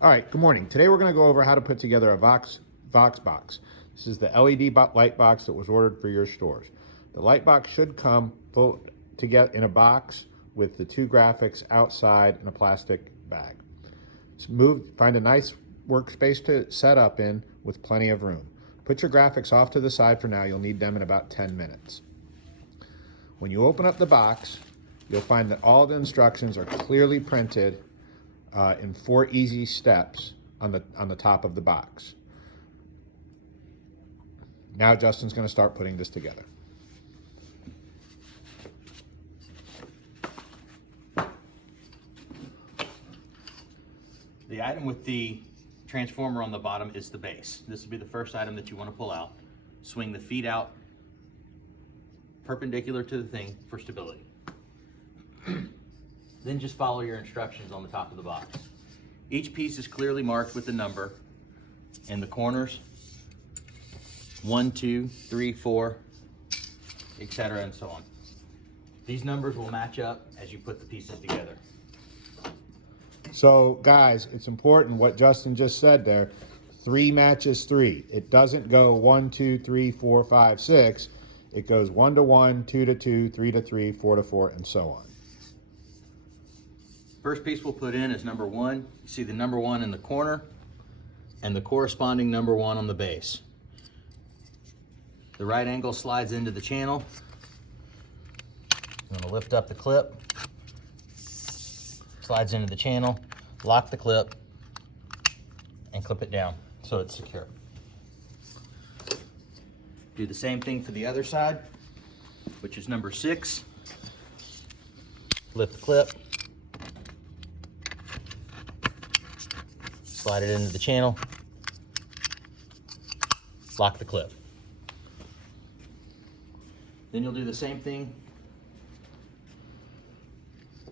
All right, good morning. Today we're going to go over how to put together a Vox box. This is the LED light box that was ordered for your stores. The light box should come full together in a box with the two graphics outside in a plastic bag. Find a nice workspace to set up in with plenty of room. Put your graphics off to the side for now. You'll need them in about 10 minutes. When you open up the box, you'll find that all the instructions are clearly printed in 4 easy steps on the top of the box. Now Justin's going to start putting this together. The item with the transformer on the bottom is the base. This will be the first item that you want to pull out. Swing the feet out perpendicular to the thing for stability. Then just follow your instructions on the top of the box. Each piece is clearly marked with the number in the corners, 1, 2, 3, 4, etc. and so on. These numbers will match up as you put the pieces together. So guys, it's important what Justin just said there. 3 matches 3. It doesn't go 1, 2, 3, 4, 5, 6. It goes 1 to 1, 2 to 2, 3 to 3, 4 to 4, and so on. First piece we'll put in is number 1. You see the number 1 in the corner and the corresponding number 1 on the base. The right angle slides into the channel. I'm going to lift up the clip. Slides into the channel, lock the clip, and clip it down so it's secure. Do the same thing for the other side, which is number 6. Lift the clip, slide it into the channel, lock the clip. Then you'll do the same thing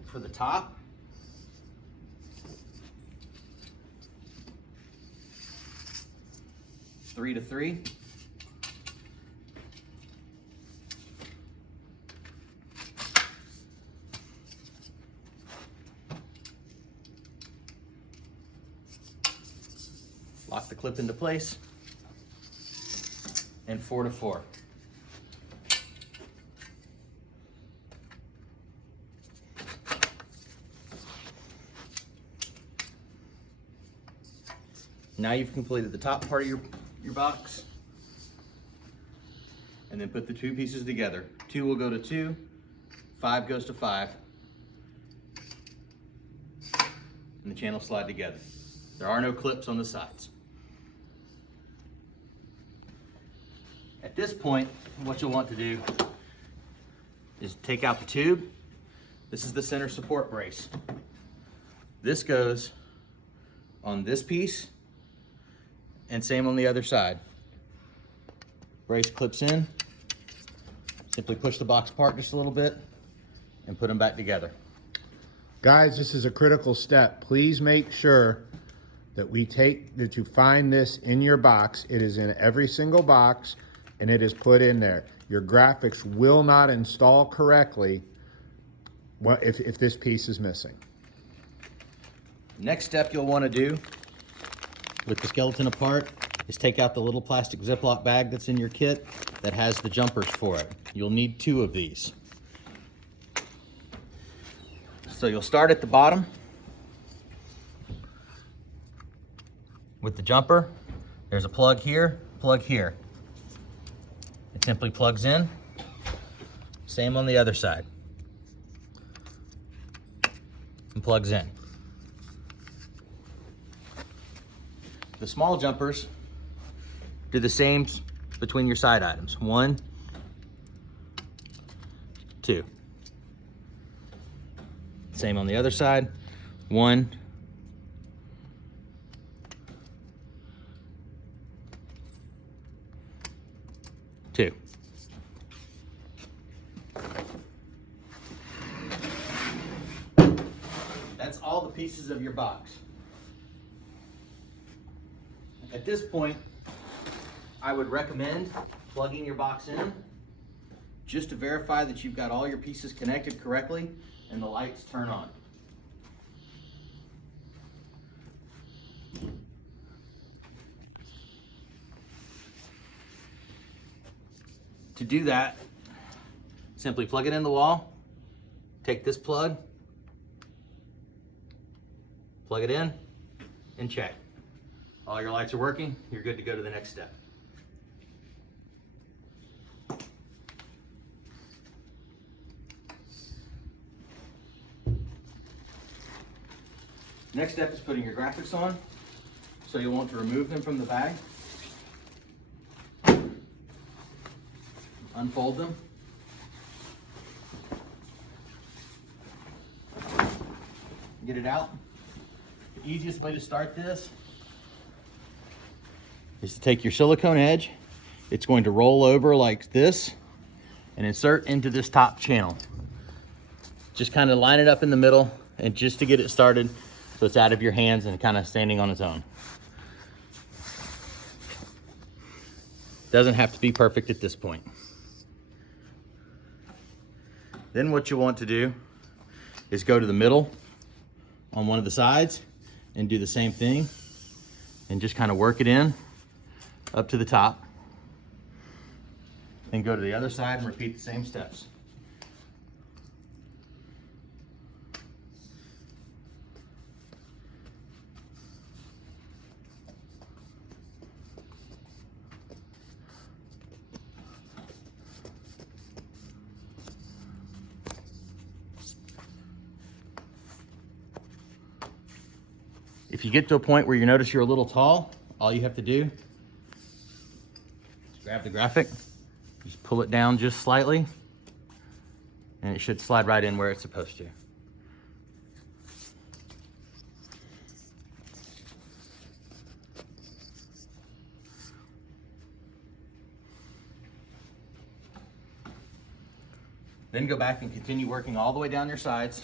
for the top. Three to 3. Lock the clip into place. And 4 to 4. Now you've completed the top part of your box, and then put the 2 pieces together. 2 will go to 2, 5 goes to 5, and the channels slide together. There are no clips on the sides. At this point, what you'll want to do is take out the tube. This is the center support brace. This goes on this piece, and same on the other side. Brace clips in. Simply push the box apart just a little bit and put them back together. Guys, this is a critical step. Please make sure that you find this in your box. It is in every single box and it is put in there. Your graphics will not install correctly if this piece is missing. Next step you'll want to do with the skeleton apart is take out the little plastic Ziploc bag that's in your kit that has the jumpers for it. You'll need 2 of these. So you'll start at the bottom with the jumper. There's a plug here, plug here. It simply plugs in. Same on the other side. And plugs in. The small jumpers do the same between your side items. 1, 2. Same on the other side. 1, 2. That's all the pieces of your box. At this point, I would recommend plugging your box in just to verify that you've got all your pieces connected correctly and the lights turn on. To do that, simply plug it in the wall, take this plug, plug it in, and check. All your lights are working, you're good to go to the next step. Next step is putting your graphics on. So you'll want to remove them from the bag. Unfold them. Get it out. The easiest way to start this is to take your silicone edge. It's going to roll over like this and insert into this top channel. Just kind of line it up in the middle, and just to get it started so it's out of your hands and kind of standing on its own. Doesn't have to be perfect at this point. Then what you want to do is go to the middle on one of the sides and do the same thing and just kind of work it in up to the top. Then go to the other side and repeat the same steps. If you get to a point where you notice you're a little tall, all you have to do is grab the graphic, just pull it down just slightly, and it should slide right in where it's supposed to. Then go back and continue working all the way down your sides.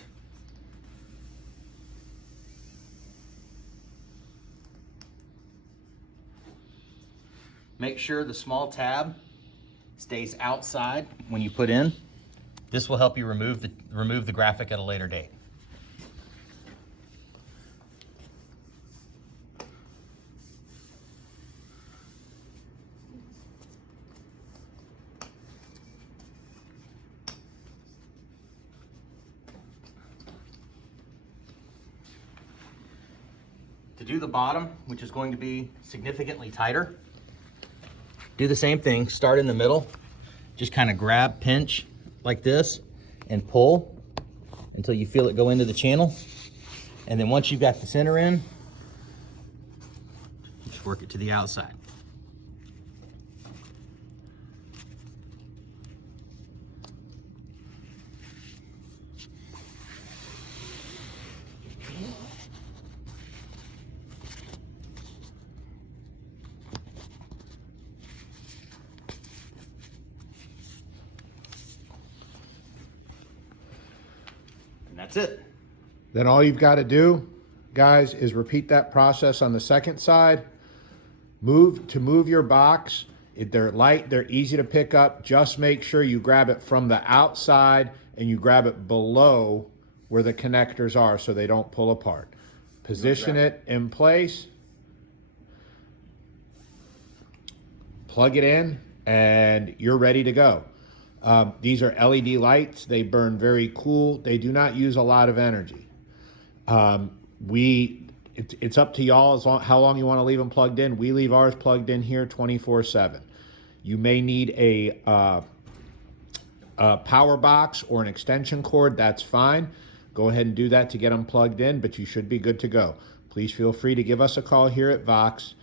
Make sure the small tab stays outside when you put in. This will help you remove the graphic at a later date. To do the bottom, which is going to be significantly tighter, do the same thing. Start in the middle, just kind of grab, pinch like this, and pull until you feel it go into the channel. And then once you've got the center in, just work it to the outside. That's it. Then all you've got to do, guys, is repeat that process on the second side. Move your box. If they're light, they're easy to pick up. Just make sure you grab it from the outside and you grab it below where the connectors are so they don't pull apart. Position it in place. Plug it in and you're ready to go. These are LED lights. They burn very cool. They do not use a lot of energy. It's up to y'all how long you want to leave them plugged in. We leave ours plugged in here 24/7. You may need a power box or an extension cord. That's fine. Go ahead and do that to get them plugged in, but you should be good to go. Please feel free to give us a call here at Vox.